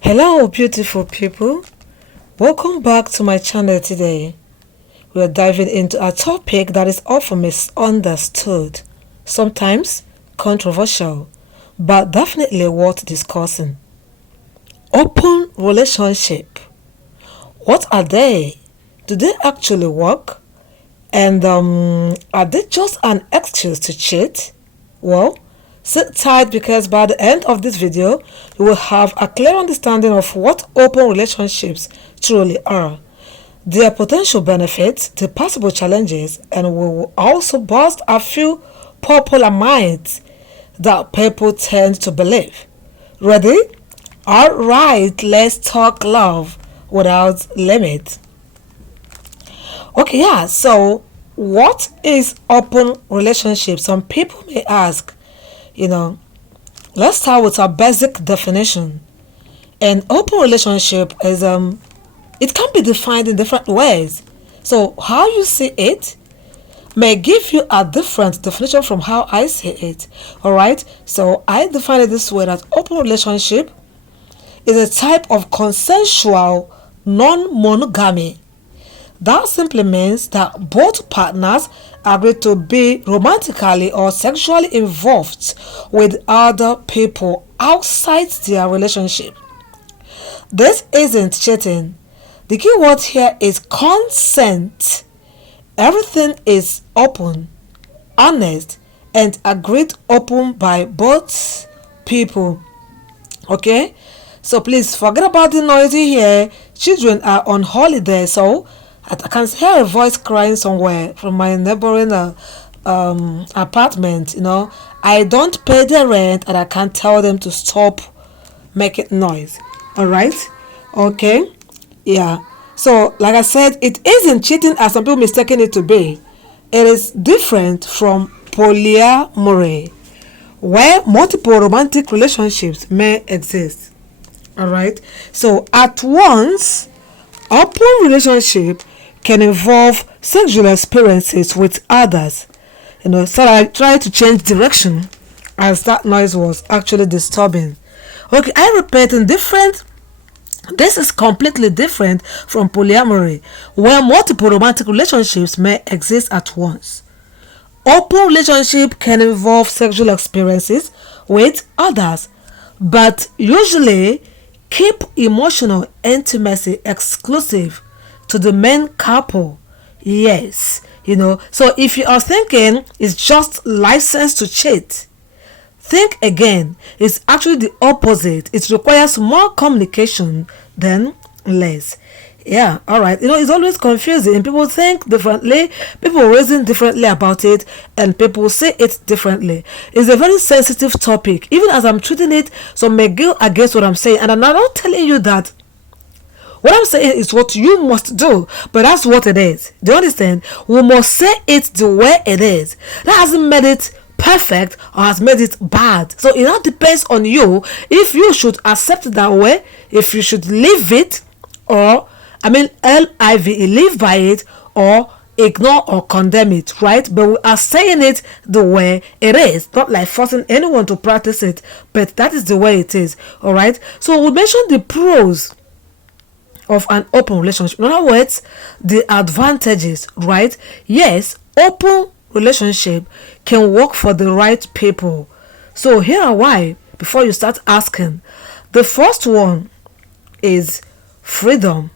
Hello beautiful people, welcome back to my channel. Today we are diving into a topic that is often misunderstood, sometimes controversial, but definitely worth discussing. Open relationship. What are they? Do they actually work? And are they just an excuse to cheat? Well, sit tight because by the end of this video, you will have a clear understanding of what open relationships truly are, their potential benefits, the possible challenges, and we will also bust a few popular myths that people tend to believe. Ready? Alright, let's talk love without limit. Okay, yeah, so what is open relationship? Some people may ask, you know, let's start with a basic definition. An open relationship is it can be defined in different ways. So how you see it may give you a different definition from how I see it. Alright? So I define it this way, that open relationship is a type of consensual non-monogamy. That simply means that both partners agree to be romantically or sexually involved with other people outside their relationship. This isn't cheating. The key word here is consent. Everything is open, honest, and agreed upon by both people. Okay? So please forget about the noisy here. Children are on holiday, so I can hear a voice crying somewhere from my neighboring apartment. I don't pay the rent and I can't tell them to stop making noise. Alright? Okay? Yeah. So, like I said, it isn't cheating as some people mistaken it to be. It is different from polyamory, where multiple romantic relationships may exist. Alright? So, at once, open relationship can involve sexual experiences with others. So I tried to change direction as that noise was actually disturbing. Okay, I repeat, this is completely different from polyamory, where multiple romantic relationships may exist at once. Open relationship can involve sexual experiences with others, but usually keep emotional intimacy exclusive to the main couple. Yes, so if you are thinking it's just license to cheat, think again. It's actually the opposite. It requires more communication than less. Yeah, alright. It's always confusing. People think differently, people reason differently about it, and people say it differently. It's a very sensitive topic. Even as I'm treating it, some may go against what I'm saying, and I'm not telling you that what I'm saying is what you must do, but that's what it is. Do you understand? We must say it the way it is. That hasn't made it perfect or has made it bad. So it all depends on you if you should accept it that way, if you should leave it, or LIVE, live by it, or ignore or condemn it, right? But we are saying it the way it is, not like forcing anyone to practice it, but that is the way it is. Alright, so we mentioned the pros of an open relationship. In other words, the advantages, right? Yes, open relationship can work for the right people. So here are why, before you start asking. The first one is freedom.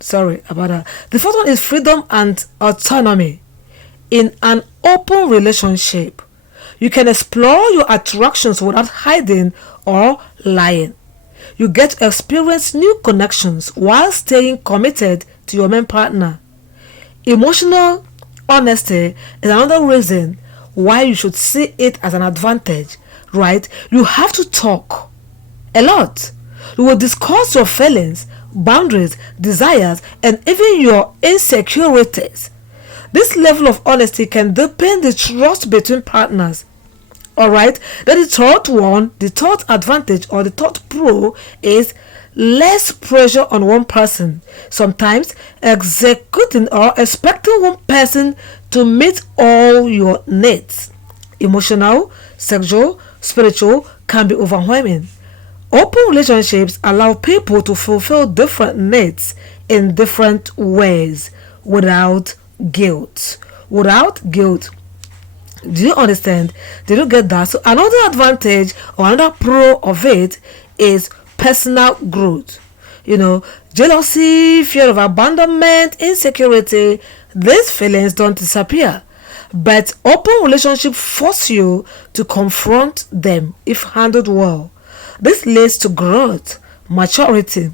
Sorry about that. The first one is freedom and autonomy. In an open relationship, you can explore your attractions without hiding or lying. You get to experience new connections while staying committed to your main partner. Emotional honesty is another reason why you should see it as an advantage, right? You have to talk a lot. You will discuss your feelings, boundaries, desires, and even your insecurities. This level of honesty can deepen the trust between partners. Alright, then the third advantage or the third pro is less pressure on one person. Sometimes executing or expecting one person to meet all your needs, emotional, sexual, spiritual, can be overwhelming. Open relationships allow people to fulfill different needs in different ways without guilt. Without guilt. Do you understand? Did you get that? So another advantage or another pro of it is personal growth. Jealousy, fear of abandonment, insecurity, these feelings don't disappear. But open relationship force you to confront them if handled well. This leads to growth, maturity,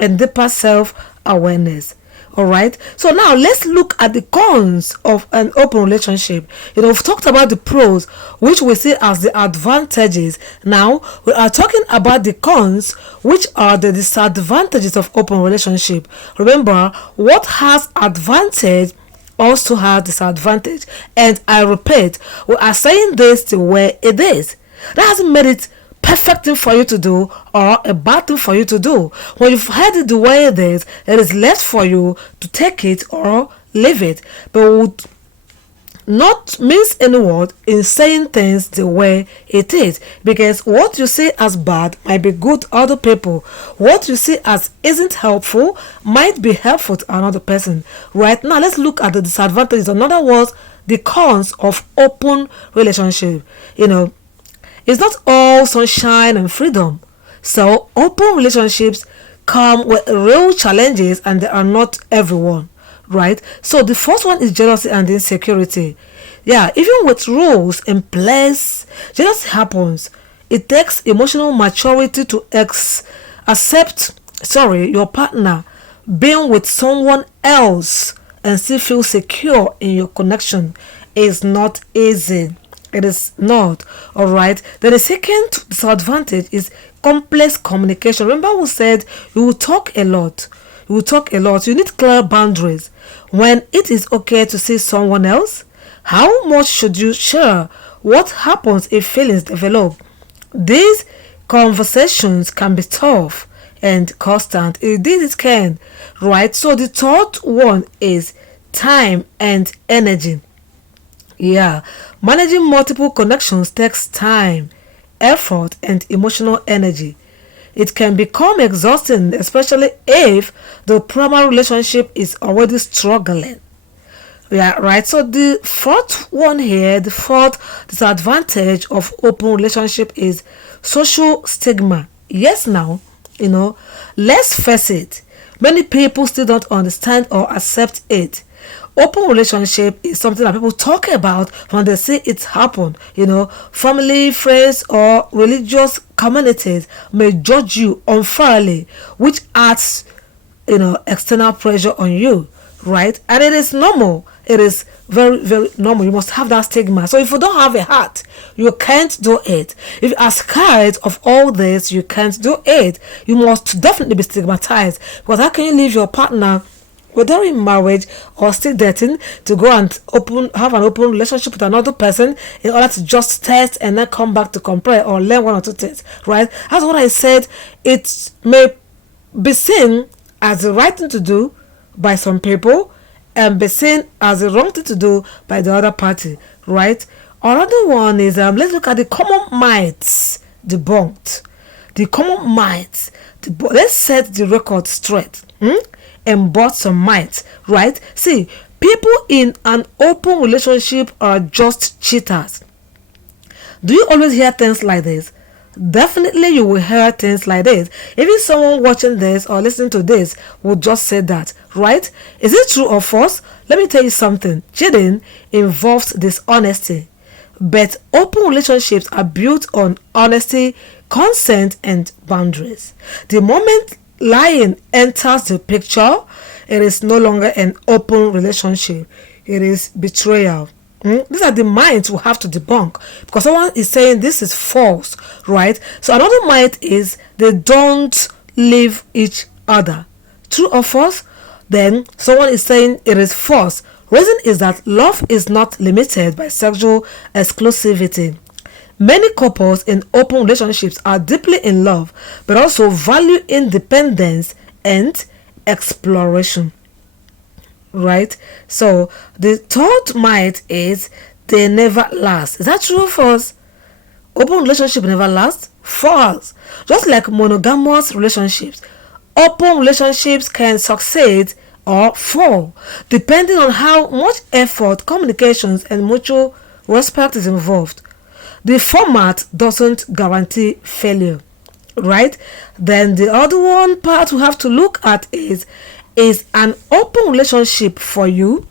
and deeper self-awareness. Alright, so now let's look at the cons of an open relationship. We've talked about the pros, which we see as the advantages. Now we are talking about the cons, which are the disadvantages of open relationship. Remember, what has advantage also has disadvantage. And I repeat, we are saying this the way it is. That hasn't made it perfect thing for you to do or a bad thing for you to do. When you've heard it the way it is left for you to take it or leave it. But we would not mince any word in saying things the way it is, because what you see as bad might be good to other people. What you see as isn't helpful might be helpful to another person. Right now, let's look at the disadvantages. In other words, the cons of open relationship. It's not all sunshine and freedom. So open relationships come with real challenges, and they are not everyone. Right? So the first one is jealousy and insecurity. Yeah, even with rules in place, jealousy happens. It takes emotional maturity to accept your partner being with someone else and still feel secure in your connection is not easy. It is not. Alright. Then the second disadvantage is complex communication. Remember, we said you will talk a lot. You need clear boundaries. When it is okay to see someone else, how much should you share? What happens if feelings develop? These conversations can be tough and constant. Indeed it can. Right? So the third one is time and energy. Yeah, managing multiple connections takes time, effort, and emotional energy. It can become exhausting, especially if the primary relationship is already struggling. Yeah, right. So the fourth disadvantage of open relationship is social stigma. Yes, now, let's face it. Many people still don't understand or accept it. Open relationship is something that people talk about when they see it happen. Family, friends, or religious communities may judge you unfairly, which adds, external pressure on you, right? And it is normal. It is very, very normal. You must have that stigma. So if you don't have a heart, you can't do it. If you are scared of all this, you can't do it. You must definitely be stigmatized. Because how can you leave your partner, whether in marriage or still dating, to go and have an open relationship with another person in order to just test and then come back to compare or learn one or two things, right? That's what I said. It may be seen as the right thing to do by some people and be seen as the wrong thing to do by the other party, right? Another one is, let's look at the common myths debunked. The common myths. Let's set the record straight. And bought some myths, right? See, people in an open relationship are just cheaters. Do you always hear things like this? Definitely you will hear things like this. Even someone watching this or listening to this would just say that, right? Is it true or false? Let me tell you something. Cheating involves dishonesty, but open relationships are built on honesty, consent, and boundaries. The moment lying enters the picture, it is no longer an open relationship. It is betrayal. These are the myths we have to debunk, because someone is saying this is false, right? So another myth is they don't leave each other. True or false? Then someone is saying it is false. Reason is that love is not limited by sexual exclusivity. Many couples in open relationships are deeply in love, but also value independence and exploration. Right? So the third myth is they never last. Is that true or false? Open relationship never lasts? false. Just like monogamous relationships, open relationships can succeed or fall depending on how much effort, communications, and mutual respect is involved. The format doesn't guarantee failure, right? Then the other one part we have to look at is an open relationship for you.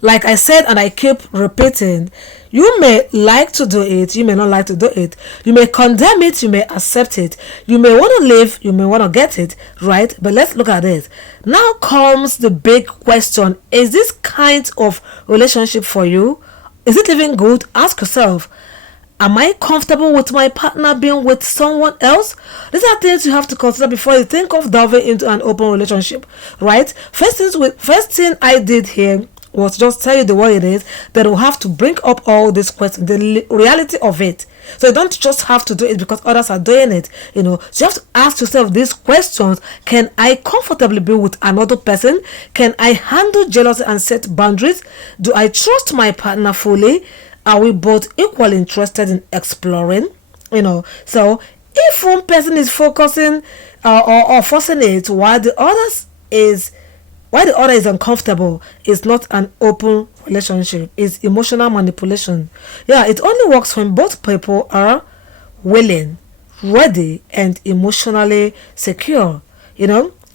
Like I said, and I keep repeating, you may like to do it, you may not like to do it. You may condemn it, you may accept it. You may want to live, you may want to get it, right? But let's look at it. Now comes the big question. Is this kind of relationship for you? Is it even good? Ask yourself. Am I comfortable with my partner being with someone else? These are things you have to consider before you think of delving into an open relationship, right? First thing I did here was just tell you the way it is. Then we'll have to bring up all these questions, the reality of it. So you don't just have to do it because others are doing it, So you have to ask yourself these questions. Can I comfortably be with another person? Can I handle jealousy and set boundaries? Do I trust my partner fully? Are we both equally interested in exploring? So if one person is focusing or forcing it while the other is uncomfortable, it's not an open relationship. It's emotional manipulation. Yeah, it only works when both people are willing, ready, and emotionally secure.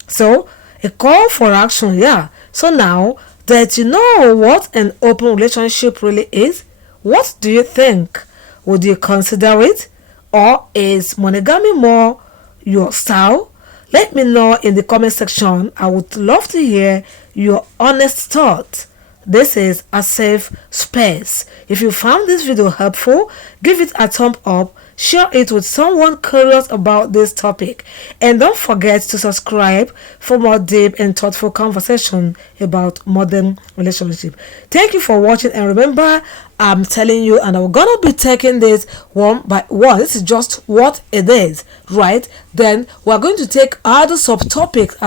So a call for action. Yeah. So now that you know what an open relationship really is, what do you think? Would you consider it? Or is monogamy more your style? Let me know in the comment section. I would love to hear your honest thoughts. This is a safe space. If you found this video helpful, give it a thumb up, share it with someone curious about this topic, and don't forget to subscribe for more deep and thoughtful conversation about modern relationship. Thank you for watching, and remember, I'm telling you, and I'm gonna be taking this one by one. This is just what it is, right? Then we're going to take other subtopics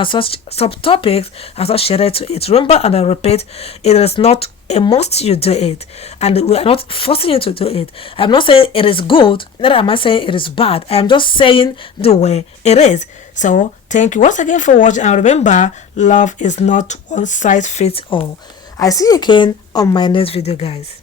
associated to it. Remember, and I repeat, it is not a must you do it, and we are not forcing you to do it. I'm not saying it is good, neither am I saying it is bad. I'm just saying the way it is. So thank you once again for watching, and remember, love is not one size fits all. I see you again on my next video, guys.